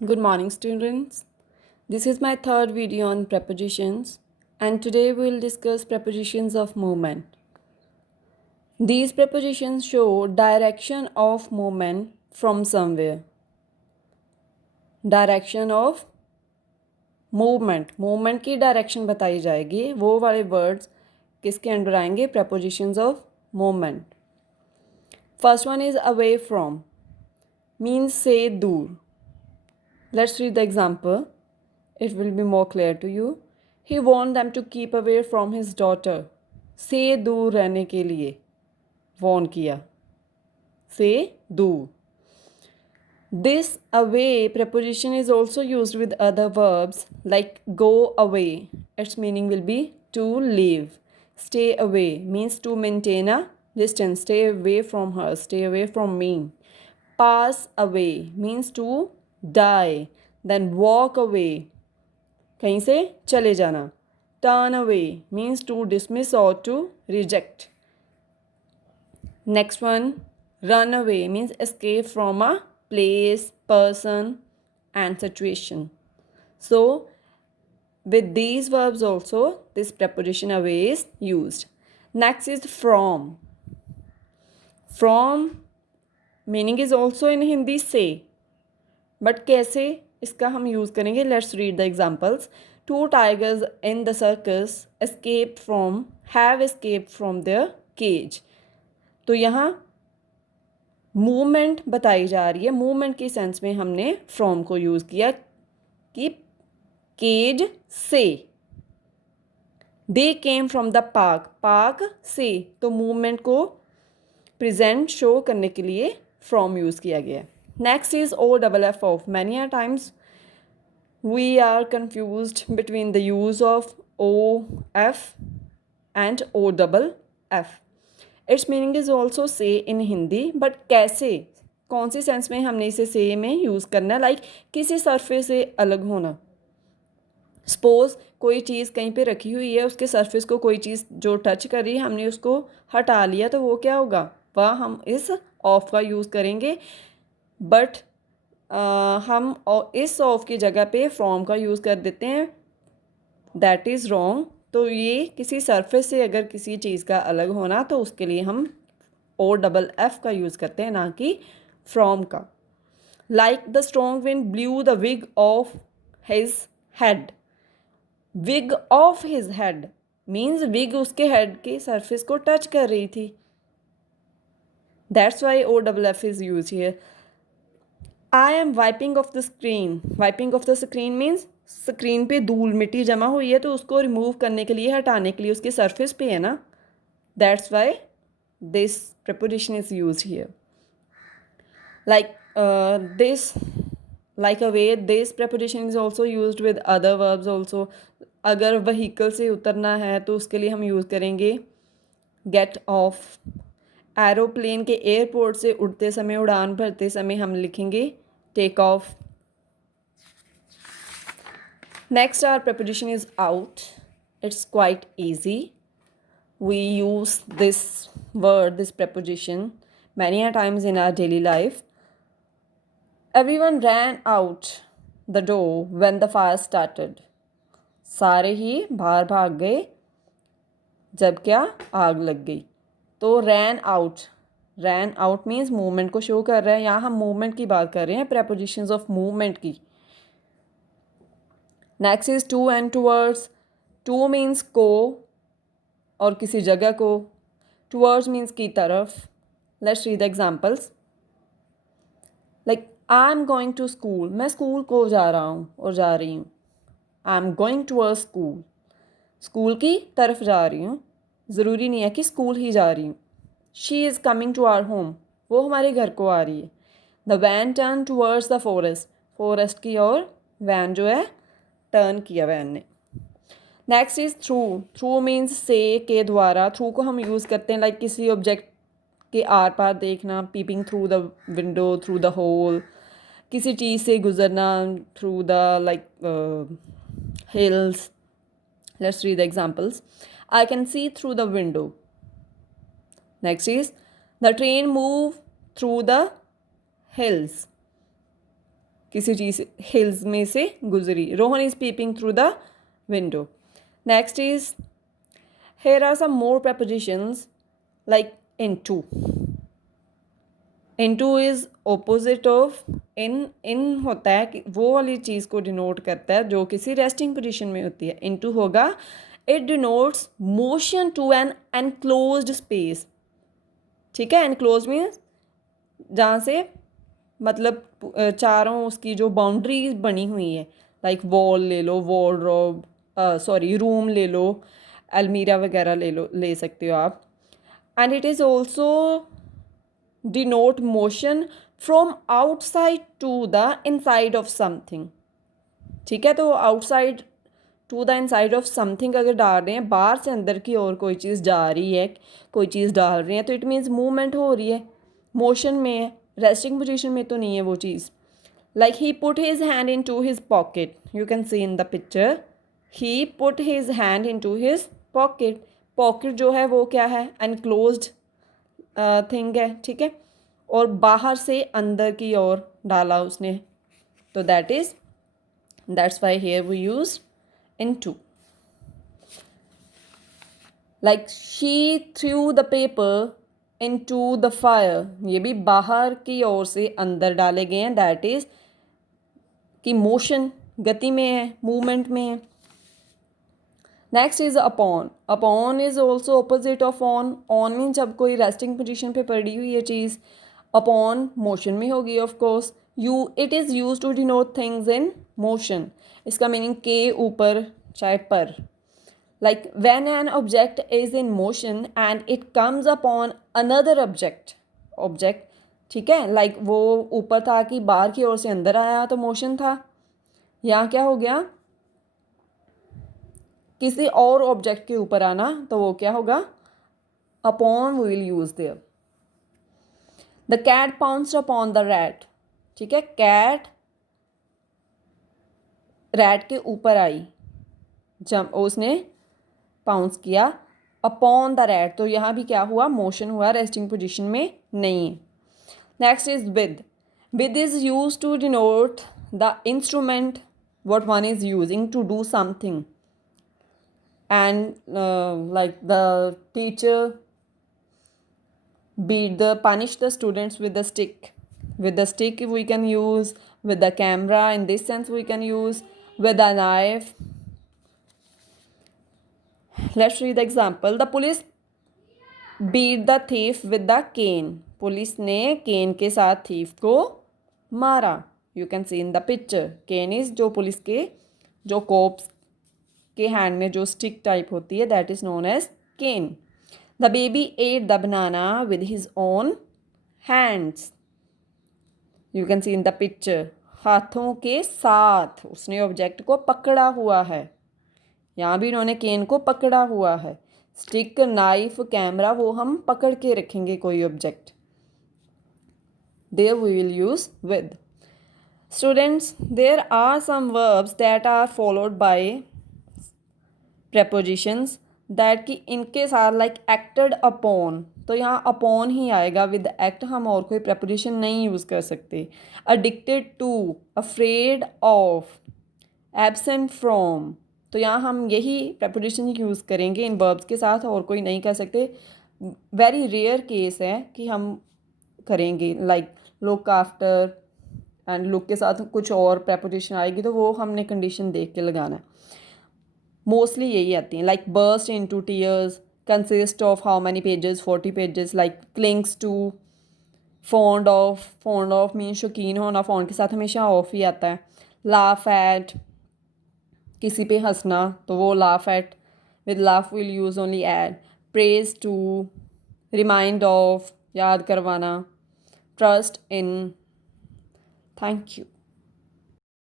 Good morning, students. This is my third video on prepositions, and today we will discuss prepositions of movement. These prepositions show direction of movement from somewhere. Direction of movement की direction बताई जाएगी. वो वाले words किसके under आएंगे? Prepositions of movement. First one is away from, means से दूर. Let's read the example. It will be more clear to you. He warned them to keep away from his daughter. से दूर रहने के लिए warn किया. से दूर. This away preposition is also used with other verbs like go away. Its meaning will be to leave. Stay away means to maintain a distance. Stay away from her. Stay away from me. Pass away means to die. Then walk away, कहीं से चले जाना. Turn away means to dismiss or to reject. Next one, run away means escape from a place, person and situation. So with these verbs also this preposition away is used. Next is from. From meaning is also in Hindi से, but कैसे इसका हम use करेंगे? Let's read the examples. Two tigers in the circus have escaped from their cage. तो यहाँ movement बताई जा रही है. मूवमेंट के सेंस में हमने फ्रॉम को यूज़ किया कि केज से. दे केम फ्रॉम द पार्क से, तो मूवमेंट को प्रेजेंट शो करने के लिए फ्रॉम यूज़ किया गया. Next is OFF. Many a times we are confused between the use of OF and OFF. Its meaning is also say in Hindi, but कैसे, कौन से सेंस में हमने इसे say में यूज़ करना है? लाइक किसी सरफेस से अलग होना. सपोज कोई चीज़ कहीं पे रखी हुई है, उसके सरफेस को कोई चीज़ जो टच कर रही है, हमने उसको हटा लिया, तो वो क्या होगा? वह हम इस ऑफ का यूज़ करेंगे. बट हम इस ऑफ की जगह पे फ्रॉम का यूज़ कर देते हैं. That is wrong. तो ये किसी सरफेस से अगर किसी चीज़ का अलग होना, तो उसके लिए हम OFF का यूज़ करते हैं, ना कि फ्रॉम का. Like the strong wind blew the wig off his head. Wig off his head means wig उसके हेड के सरफेस को टच कर रही थी. That's why OFF is use here. I am wiping off the screen. Wiping off the screen means screen पे धूल मिट्टी जमा हुई है, तो उसको रिमूव करने के लिए, हटाने के लिए उसके सरफेस पे है ना. That's why this preposition is used here. Like this, like away, this preposition is also used with other verbs also. अगर व्हीकल से उतरना है तो उसके लिए हम यूज़ करेंगे get off. एरोप्लेन के एयरपोर्ट से उड़ते समय, उड़ान भरते समय हम लिखेंगे take off. Next our preposition is out. It's quite easy. We use this word, this preposition many a times in our daily life. Everyone ran out the door when the fire started. सारे ही बाहर भाग गए जब क्या? आग लग गई. तो रैन आउट मीन्स मूवमेंट को शो कर रहा है. यहाँ हम मूवमेंट की बात कर रहे हैं, prepositions ऑफ मूवमेंट की. Next is to and towards. To means को और किसी जगह को. टूवर्ड्स मीन्स की तरफ. Let's read the examples. Like I am going to school. मैं स्कूल को जा रहा हूँ और जा रही हूँ. I am going towards school. School की तरफ जा रही हूँ. ज़रूरी नहीं है कि स्कूल ही जा रही हूँ. She is coming to our home. वो हमारे घर को आ रही है. The van turn towards the forest. Forest की ओर वैन जो है टर्न किया वैन ने. Next is through. Through means से, के द्वारा. थ्रू को हम यूज़ करते हैं लाइक किसी ऑब्जेक्ट के आर पार देखना, peeping through the window, through the hole. किसी चीज़ से गुजरना, through the like hills. Let's read the examples. I can see through the window. Next is the train move through the hills. किसी चीज़ हिल्स में से गुजरी. Rohan is peeping through the window. Next is, here are some more prepositions like into. Into is opposite of in. in होता है कि वो वाली चीज़ को डिनोट करता है जो किसी रेस्टिंग पोजीशन में होती है. into होगा it denotes motion to an enclosed space. ठीक है, enclosed means जहाँ से मतलब चारों उसकी जो बाउंड्रीज बनी हुई है, लाइक वॉल ले लो, वॉर्डरोब, सॉरी रूम ले लो, अलमीरा वगैरह ले सकते हो आप. And it is also denote motion from outside to the inside of something. ठीक है, तो outside to the inside of something अगर डाल रहे हैं, बाहर से अंदर की ओर कोई चीज़ जा रही है, कोई चीज़ डाल रहे हैं, तो इट मीन्स मूवमेंट हो रही है, मोशन में है. रेस्टिंग पोजीशन में तो नहीं है वो चीज़. Like he put his hand into his pocket. You can see in the picture, he put his hand into his pocket. Pocket जो है वो क्या है, एनक्लोज्ड थिंग है. ठीक है, और बाहर से अंदर की ओर डाला उसने, तो that's why here we use into. Like she threw the paper into the fire. ये भी बाहर की ओर से अंदर डाले गए हैं. दैट इज कि मोशन गति में है, मूवमेंट में है. Next is upon. Upon is also opposite of on. On mean जब कोई रेस्टिंग पोजीशन पे पड़ी हुई है चीज़, अपॉन मोशन में होगी of course. It is use to denote things in motion. इसका मीनिंग के ऊपर चाहे पर. Like when an object is in motion and it comes upon another object, ठीक है, लाइक वो ऊपर था कि बाहर की ओर से अंदर आया तो मोशन था. यहाँ क्या हो गया, किसी और ऑब्जेक्ट के ऊपर आना, तो वो क्या होगा, upon we will use there. The cat pounced upon the rat. ठीक है, कैट रैट के ऊपर आई, जब उसने पाउंस किया अपॉन द रैट, तो यहाँ भी क्या हुआ, मोशन हुआ, रेस्टिंग पोजीशन में नहीं है. Next is with. With is use to denote the instrument what one is using to do something. And like the teacher punish the students with the stick. With the stick we can use, with the camera in this sense we can use, with a knife. Let's read the example. The police beat the thief with the cane. Police ने केन के साथ thief को मारा. You can see in the picture. Cane is जो police के, जो cops के hand में जो स्टिक टाइप होती है, that is known as cane. The baby ate the banana with his own hands. You can see in the picture. हाथों के साथ उसने ऑब्जेक्ट को पकड़ा हुआ है. यहाँ भी इन्होंने केन को पकड़ा हुआ है. स्टिक, नाइफ, कैमरा वो हम पकड़ के रखेंगे कोई object. There we will use with. Students, there are some verbs that are followed by prepositions that कि इनके साथ like acted upon, तो यहाँ upon ही आएगा. with act हम और कोई preposition नहीं यूज़ कर सकते. addicted to, afraid of, absent from, तो यहाँ हम यही preposition यूज़ करेंगे इन verbs के साथ, और कोई नहीं कर सकते. वेरी रेयर केस है कि हम करेंगे, like look after, and look के साथ कुछ और preposition आएगी तो वो हमने कंडीशन देख के लगाना है. मोस्टली यही आती हैं, like burst into tears, consist of how many pages, 40 pages. Like clings to, fond of mean शौकीन होना, फॉन्ड के साथ हमेशा ऑफ ही आता है. लाफ एट, किसी पे हंसना, तो वो laugh at, with laugh will use only at. Praise to, remind of, याद करवाना. Trust in. Thank you.